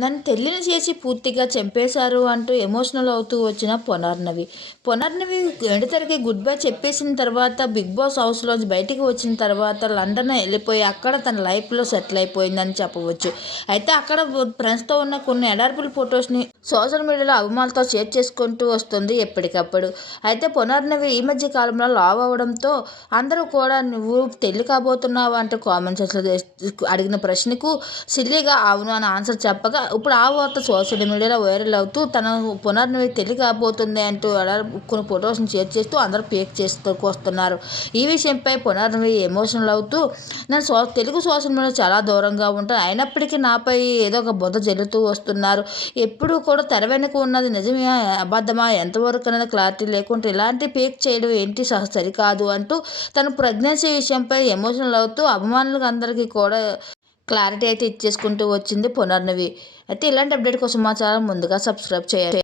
నన్ను తెల్లిని చేసి పూర్తిగా చంపేశారు అంటూ ఎమోషనల్ అవుతూ వచ్చిన పొనర్నవి. పొనర్నవి వెండితెరకి గుడ్ బై చెప్పేసిన తర్వాత బిగ్ బాస్ హౌస్లో బయటికి వచ్చిన తర్వాత లండన్ వెళ్ళిపోయి అక్కడ తన లైఫ్లో సెటిల్ అయిపోయిందని చెప్పవచ్చు. అయితే అక్కడ ఫ్రెండ్స్తో ఉన్న కొన్ని ఎడార్పుల్ ఫొటోస్ని సోషల్ మీడియాలో అభిమానులతో షేర్ చేసుకుంటూ వస్తుంది ఎప్పటికప్పుడు. అయితే పునర్నవి ఈ మధ్య కాలంలో లావ్ అవ్వడంతో అందరూ కూడా నువ్వు తెల్లి కాబోతున్నావు? అంటే కామెంట్స్ అడిగిన ప్రశ్నకు సిల్లీగా అవును అని ఆన్సర్ చెప్పగా ఇప్పుడు ఆ వార్త సోషల్ మీడియాలో వైరల్ అవుతూ తన పునర్నవి తెలి కాబోతుంది అంటూ కొన్ని ఫొటోస్ని షేర్ చేస్తూ అందరూ పేక్ చేస్తూ వస్తున్నారు. ఈ విషయంపై పునర్నవి ఎమోషనల్ అవుతూ నేను సో తెలుగు సోషల్ మీడియా చాలా దూరంగా ఉంటాను. అయినప్పటికీ నాపై ఏదో ఒక బుద్ధ జల్లుతూ వస్తున్నారు. ఎప్పుడు కూడా తెర వెనుక ఉన్నది నిజమే అబద్ధమా ఎంతవరకు అనేది క్లారిటీ లేకుంటే ఇలాంటి పేక్ చేయడం ఏంటి సహ సరికాదు అంటూ తన ప్రెగ్నెన్సీ విషయంపై ఎమోషనల్ అవుతూ అభిమానులకు అందరికీ కూడా క్లారిటీ అయితే ఇచ్చేసుకుంటూ వచ్చింది పునర్నవి. అయితే ఇలాంటి అప్డేట్ కోసం మా ఛానల్ ముందుగా సబ్స్క్రైబ్ చేయాలి